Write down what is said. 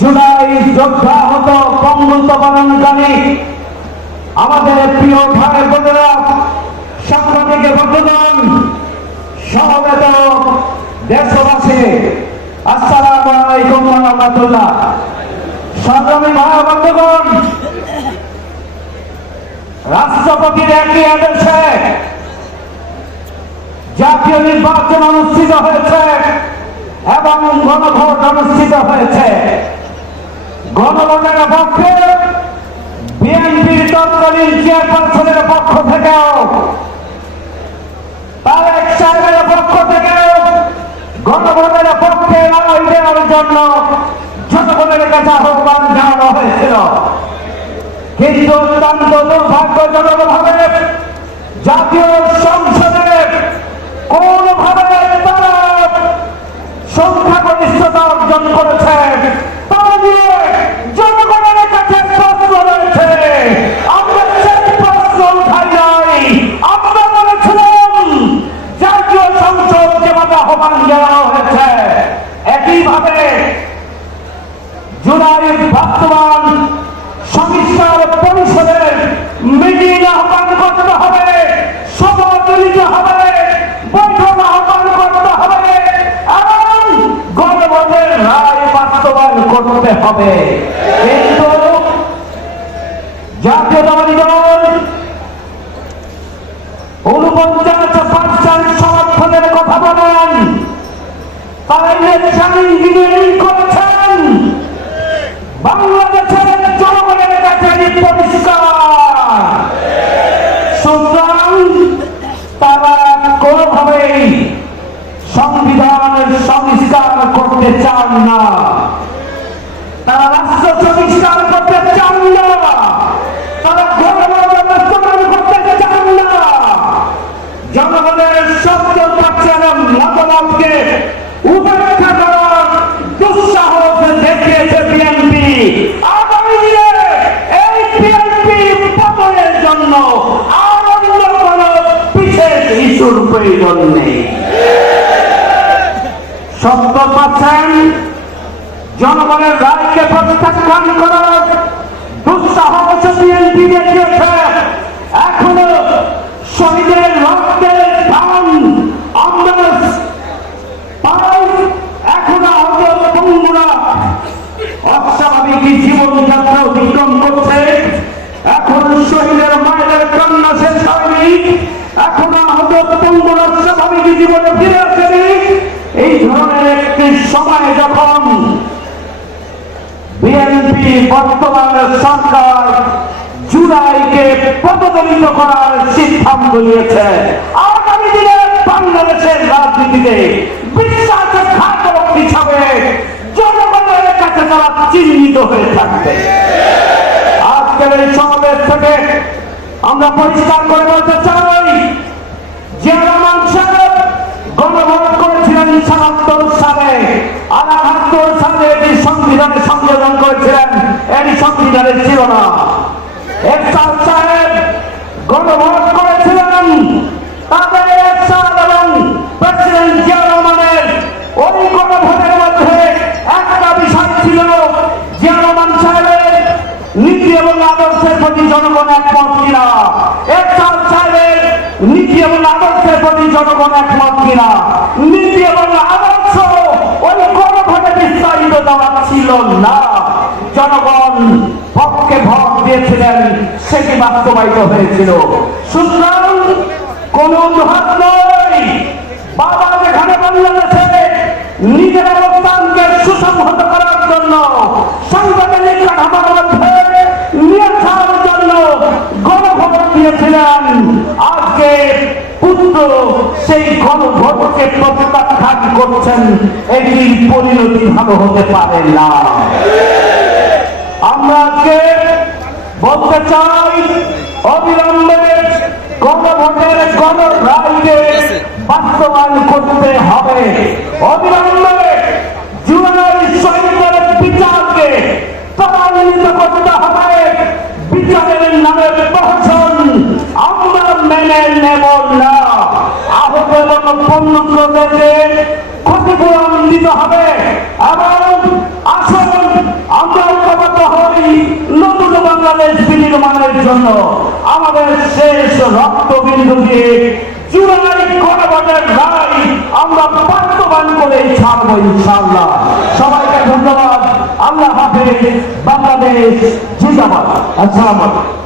জুলাই যোদ্ধা হত বঙ্গবন্ধু পালনকারী আমাদের প্রিয় ভাই বোনেরা, সাংবাদিক বন্ধুগণ, সমবেত দেশবাসী, আসসালামু আলাইকুম ওয়া রাহমাতুল্লাহ। সংগ্রামী ভাই বন্ধুগণ, রাষ্ট্রপতির একই আদেশে জাতীয় নির্বাচন অনুষ্ঠিত হয়েছে এবং গণভোট অনুষ্ঠিত হয়েছে। গণভোটের পক্ষে বিএনপির তৎকালীন চেয়ারপারসনের পক্ষ থেকেও, তারেক সাহেবের পক্ষ থেকেও গণভোটের পক্ষে রায় দেওয়ার জন্য জনগণের কাছে আহ্বান জানানো হয়েছিল। কিন্তু অত্যন্ত দুর্ভাগ্যজনকভাবে জাতীয় সংসদে কোনভাবে তারা সংখ্যাগরিষ্ঠতা অর্জন করেছে, তারা নিয়ে জনগণের কাছে প্রশ্ন রয়েছে। আমরা সেই প্রশ্ন উঠাই নাই। আমরা বলেছিলাম জাতীয় সংসদ যেভাবে আহ্বান জানানো হয়েছে, একইভাবে জুলাই বাস্তবায়ন সংস্কার পরিষদের মিটিং আহ্বান করতে হবে, শপথ নিতে হবে, বৈঠক আহ্বান করতে হবে এবং গণভোটের রায় বাস্তবায়ন করতে হবে। কিন্তু জাতীয়তাবাদী দল 49% সমর্থনের কথা বলেন, তারা ইলেকশন ইঞ্জিনিয়ারিং করেছেন। বাংলাদেশের জনগণের কাছে পরিষ্কার, সুতরাং তারা কোনোভাবেই সংবিধানের সংস্কার করতে চান না, তারা রাষ্ট্র সংস্কার করতে চান না, তারা গণভোট বাস্তবায়ন করতে চান না। জনগণের 70% মতামতকে উপেক্ষা করার দুঃসাহস দেখিয়েছে বিএনপি। আগামী দিনে এই বিএনপি পতনের জন্য আর অন্য কোন বিশেষ ইস্যুর প্রয়োজন নেই। 70% জনগণের রায়কে প্রত্যাখ্যান করার দুঃসাহস বিএনপি দেখিয়েছে। এখনো শহীদের রক্তের দাম আমরা পাই, এখনো আহত পঙ্গুরা অস্বাভাবিক জীবনযাত্রা অতিক্রম করছে। এখন শহীদের মায়ের কান্না শেষ হয়নি, এখনো আহত পঙ্গুরা স্বাভাবিক জীবনে ফিরে আসেনি। এই ধরনের একটি সময় যখন বিএনপি বর্তমান সরকার জুলাইকে পদদলিত করার সিদ্ধান্ত নিয়েছে, আগামী দিনে বাংলাদেশের রাজনীতিতে বিশ্বাসঘাতক হিসাবে জনগণের কাছে তারা চিহ্নিত হয়ে থাকবে। আজকের এই সমাবেশ থেকে আমরা পরিষ্কার করে বলতে চাই, জিয়া রহমান সাহেব গণভোট করেছিলেন ৭৭ সালে, আর ৭৮ সালে এটি সংবিধানে সংযোজন করেছিলেন, এটি সংবিধানে ছিল না। এরশাদ সাহেব গণভোট করেছিলেন, তাদের এরশাদ এবং প্রেসিডেন্ট জিয়া রহমানের ওই গণভোটের মধ্যে একটা বিষয় ছিল, জিয়া রহমান সাহেবের নীতি এবং আদর্শের প্রতি জনগণ একমত কিনা, এরশাদ সাহেবের নীতি এবং আদর্শের প্রতি জনগণ একমত কিনা। নীতি এবং আদর্শ ওই গণভোটে বিস্তারিত দেওয়া ছিল না, জনগণ পক্ষে ভোট দিয়েছিলেন, সেটি বাস্তবায়িত হয়েছিল। সুতরাং কোন অজুহাত নয়, বাবা যেখানে বাংলাদেশে নিজের অবস্থানকে সুসংহত করার জন্য, সাংবিধানিক কাঠামোর মধ্যে নিয়ে আসার জন্য গণভোট দিয়েছিলেন, আজকে পুত্র সেই গণভোটকে প্রত্যাখ্যান করছেন, এটির পরিণতি ভালো হতে পারে না। আমরা আজকে বলতে চাই, অবিলম্বে গণভোটের গণরায়কে বাস্তবায়ন করতে হবে। অবিলম্বে জুলাই শহীদের বিচারকে ত্বরান্বিত করতে হবে। বিচারের নামে প্রহসন আমরা মেনে নেব না। আহত এবং পণ্যদেরকে ক্ষতিপূরণ দিতে হবে এবং আসল বাংলাদেশ বিনির্মাণের জন্য আমাদের শেষ রক্তবিন্দু দিয়ে জুলাই গণভোটের রায় আমরা বাস্তবায়ন করে ছাড়বো ইনশাআল্লাহ। সবাইকে ধন্যবাদ। আল্লাহ হাফেজ। বাংলাদেশ জিন্দাবাদ। আসসালামু আলাইকুম।